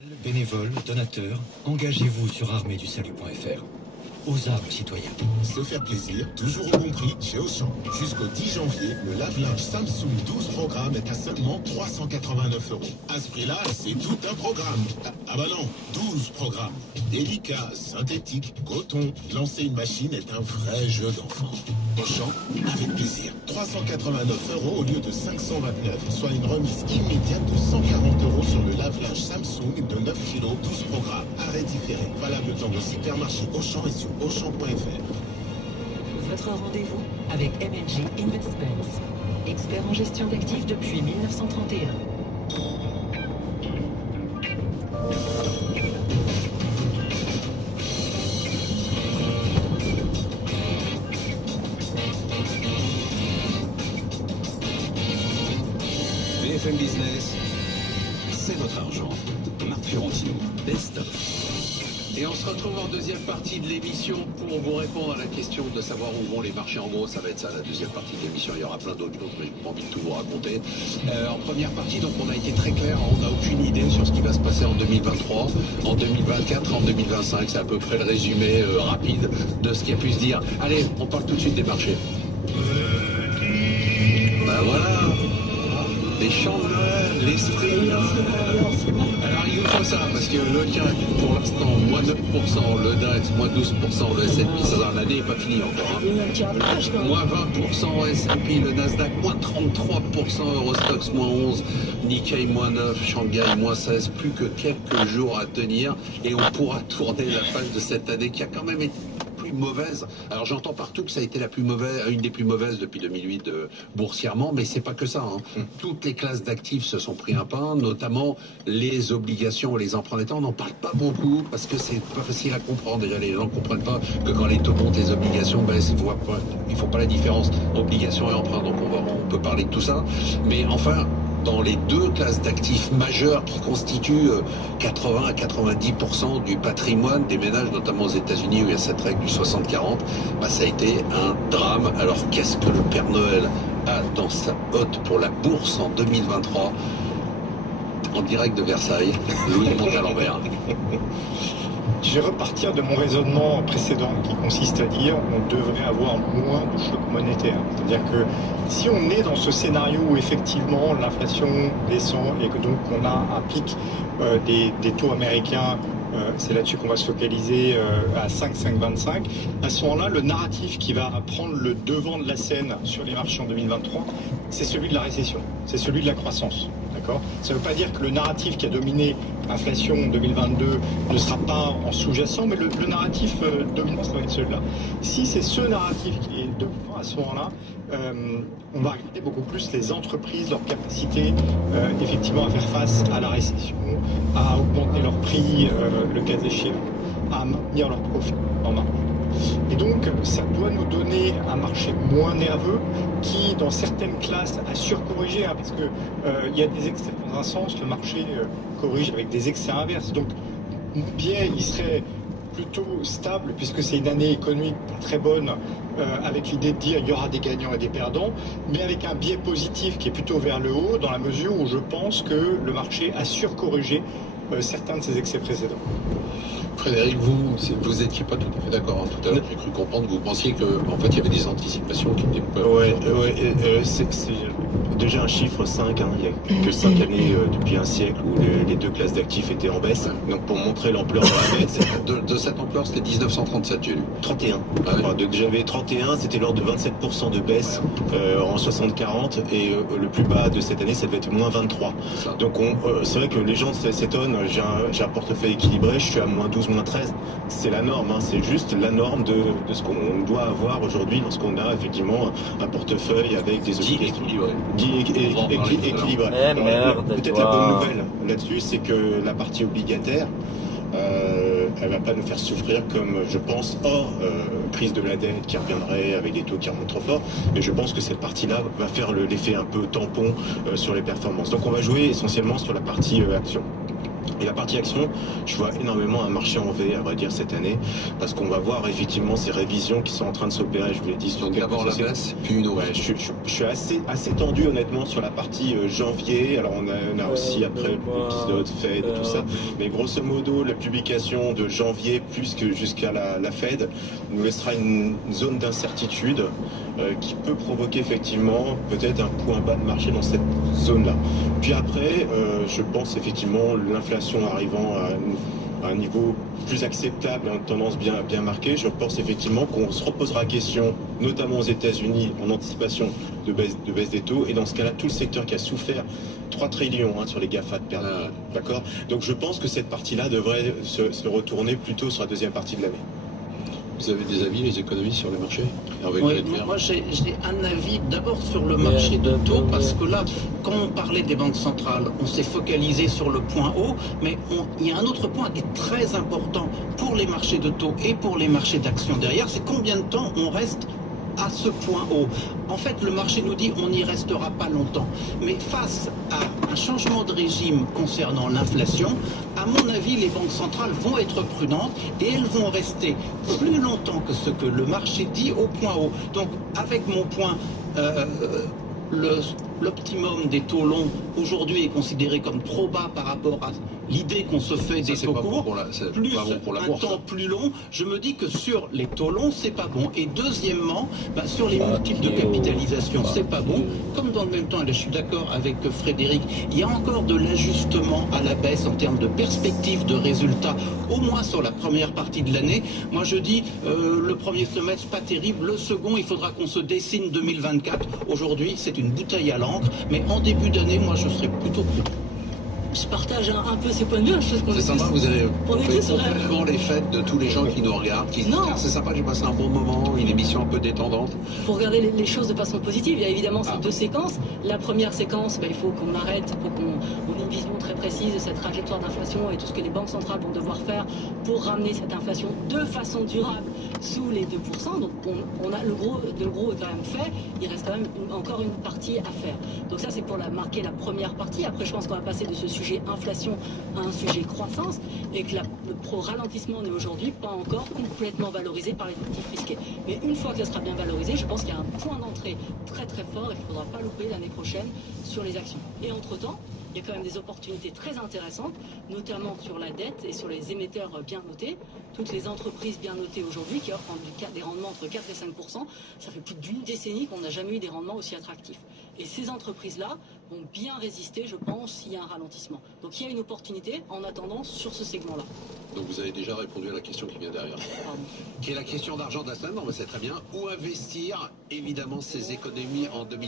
Bénévoles, donateurs, engagez-vous sur arméedusalut.fr. Aux armes, citoyens. Se faire plaisir, toujours au bon prix chez Auchan. Jusqu'au 10 janvier, le lave-linge Samsung 12 programmes est à seulement 389 €. À ce prix-là, c'est tout un programme. Ah bah non, 12 programmes. Délicat, synthétique, coton. Lancer une machine est un vrai jeu d'enfant. Auchan, avec plaisir. 389 € au lieu de 529, soit une remise immédiate de 140 € sur le lave-linge Samsung de 9 kg, 12 programmes. Arrêt différé. Valable dans vos supermarchés Auchan et sur Auchan.fr. Votre rendez-vous avec MNJ Investments, expert en gestion d'actifs depuis 1931. BFM Business, c'est votre argent. Marc Fiorentino, best. Et on se retrouve en deuxième partie de l'émission pour vous répondre à la question de savoir où vont les marchés. En gros, ça va être ça la deuxième partie de l'émission. Il y aura plein d'autres choses, mais je n'ai pas envie de tout vous raconter. En première partie, donc on a été très clair. On n'a aucune idée sur ce qui va se passer en 2023, en 2024, en 2025. C'est à peu près le résumé rapide de ce qu'il y a pu se dire. Allez, on parle tout de suite des marchés. Ben voilà, les chants de Noël, l'esprit. Alors il vous faut ça, parce que le CAC, pour l'instant, moins 9%, le DAX, moins 12%, le S&P, ça l'année n'est pas finie encore. Hein. Moins 20% S&P, le Nasdaq, moins 33%, Eurostoxx, moins 11%, Nikkei, moins 9%, Shanghai, moins 16%, plus que quelques jours à tenir, et on pourra tourner la page de cette année qui a quand même été mauvaise. Alors j'entends partout que ça a été la plus mauvaise, une des plus mauvaises depuis 2008 boursièrement, mais c'est pas que ça. Hein. Toutes les classes d'actifs se sont pris un pain, notamment les obligations, les emprunts d'État. On n'en parle pas beaucoup parce que c'est pas facile à comprendre. Déjà, les gens ne comprennent pas que quand les taux montent, les obligations baissent. Ils font pas la différence obligations et emprunts. Donc on peut parler de tout ça. Mais enfin, dans les deux classes d'actifs majeures qui constituent 80 à 90% du patrimoine des ménages, notamment aux États-Unis où il y a cette règle du 60-40, bah ça a été un drame. Alors qu'est-ce que le Père Noël a dans sa hotte pour la bourse en 2023? En direct de Versailles, Louis Montalembert. Je vais repartir de mon raisonnement précédent qui consiste à dire on devrait avoir moins de chocs monétaires. C'est-à-dire que si on est dans ce scénario où effectivement l'inflation descend et que donc on a un pic des taux américains, c'est là-dessus qu'on va se focaliser à 5,25, à ce moment-là, le narratif qui va prendre le devant de la scène sur les marchés en 2023, c'est celui de la récession, c'est celui de la croissance. Ça ne veut pas dire que le narratif qui a dominé l'inflation en 2022 ne sera pas en sous-jacent, mais le narratif dominant, ça va être celui-là. Si c'est ce narratif qui est dominant à ce moment-là, on va regarder beaucoup plus les entreprises, leur capacité effectivement à faire face à la récession, à augmenter leurs prix, le cas échéant, à maintenir leurs profits en marge. Et donc, ça doit nous donner un marché moins nerveux qui, dans certaines classes, a surcorrigé, hein, parce que il y a des excès dans un sens, le marché corrige avec des excès inverses. Donc, mon biais, il serait plutôt stable, puisque c'est une année économique très bonne, avec l'idée de dire il y aura des gagnants et des perdants, mais avec un biais positif qui est plutôt vers le haut, dans la mesure où je pense que le marché a surcorrigé certains de ses excès précédents. Frédéric, vous n'étiez pas tout à fait d'accord. Hein. Tout à l'heure, j'ai cru comprendre que vous pensiez qu'en fait, il y avait des anticipations qui étaient pas... C'est déjà un chiffre 5, hein. Il n'y a que 5 années depuis un siècle où les deux classes d'actifs étaient en baisse. Ouais. Donc pour montrer l'ampleur de la baisse... de cette ampleur, c'était 1937, j'ai lu. 31. Ouais. J'avais 31, c'était l'ordre de 27% de baisse en 60-40, et le plus bas de cette année, ça devait être moins 23. Donc c'est vrai que les gens s'étonnent, j'ai un portefeuille équilibré, je suis à moins 12, moins 13, c'est la norme, hein. C'est juste la norme de ce qu'on doit avoir aujourd'hui lorsqu'on a effectivement un portefeuille avec des obligations équilibré. Peut-être la bonne nouvelle là-dessus, c'est que la partie obligataire, elle va pas nous faire souffrir comme je pense hors crise de la dette qui reviendrait avec des taux qui remontent trop fort, mais je pense que cette partie-là va faire l'effet un peu tampon sur les performances. Donc on va jouer essentiellement sur la partie action. Et la partie action, je vois énormément un marché en V, à vrai dire, cette année, parce qu'on va voir effectivement ces révisions qui sont en train de s'opérer, je vous l'ai dit. Donc d'abord la baisse, puis une hausse. Ouais, je suis assez tendu honnêtement sur la partie janvier. Alors on a aussi après l'épisode Fed et tout ça. Mais grosso modo, la publication de janvier plus que jusqu'à la Fed nous laissera une zone d'incertitude qui peut provoquer effectivement peut-être un point bas de marché dans cette zone-là. Puis après, je pense effectivement l'inflation arrivant à un niveau plus acceptable, une tendance bien marquée, je pense effectivement qu'on se reposera la question, notamment aux États-Unis, en anticipation de baisse des taux. Et dans ce cas-là, tout le secteur qui a souffert 3 trillions sur les GAFA de perdre. D'accord. Donc je pense que cette partie-là devrait se retourner plutôt sur la deuxième partie de l'année. Vous avez des avis, les économistes, sur le marché? Oui, moi j'ai un avis d'abord sur le marché de taux, parce que là, quand on parlait des banques centrales, on s'est focalisé sur le point haut, mais il y a un autre point qui est très important pour les marchés de taux et pour les marchés d'actions derrière, c'est combien de temps on reste à ce point haut. En fait, le marché nous dit on n'y restera pas longtemps. Mais face à un changement de régime concernant l'inflation, à mon avis, les banques centrales vont être prudentes et elles vont rester plus longtemps que ce que le marché dit au point haut. Donc, avec mon point, l'optimum des taux longs aujourd'hui est considéré comme trop bas par rapport à l'idée qu'on se fait des taux courts, plus un temps plus long, je me dis que sur les taux longs, c'est pas bon. Et deuxièmement, sur les multiples de capitalisation, c'est pas bon. Comme dans le même temps, et là je suis d'accord avec Frédéric, il y a encore de l'ajustement à la baisse en termes de perspective de résultats, au moins sur la première partie de l'année. Moi je dis, le premier semestre, pas terrible. Le second, il faudra qu'on se dessine 2024. Aujourd'hui, c'est une bouteille à l'encre. Mais en début d'année, moi je serais plutôt prudent. Je partage un peu ces points de vue. C'est sympa, vous avez fait complètement les fêtes de tous les gens qui nous regardent, qui disent c'est sympa, j'ai passé un bon moment, une émission un peu détendante. Il faut regarder les choses de façon positive. Il y a évidemment ces deux séquences. La première séquence, il faut qu'on arrête, il faut qu'on ait une vision très précise de cette trajectoire d'inflation et tout ce que les banques centrales vont devoir faire pour ramener cette inflation de façon durable sous les 2%. Donc on a le gros est quand même fait. Il reste quand même encore une partie à faire. Donc ça c'est pour marquer la première partie. Après je pense qu'on va passer de ce sujet inflation à un sujet croissance et que le ralentissement n'est aujourd'hui pas encore complètement valorisé par les actifs risqués. Mais une fois que ça sera bien valorisé, je pense qu'il y a un point d'entrée très très fort et qu'il ne faudra pas louper l'année prochaine sur les actions. Et entre-temps, il y a quand même des opportunités très intéressantes, notamment sur la dette et sur les émetteurs bien notés. Toutes les entreprises bien notées aujourd'hui qui offrent des rendements entre 4 et 5%, ça fait plus d'une décennie qu'on n'a jamais eu des rendements aussi attractifs. Et ces entreprises-là vont bien résister, je pense, s'il y a un ralentissement. Donc il y a une opportunité en attendant sur ce segment-là. Donc vous avez déjà répondu à la question qui vient derrière. Pardon. Qui est la question d'argent de la semaine. Non, mais c'est très bien. Où investir, évidemment, ces économies en 2020?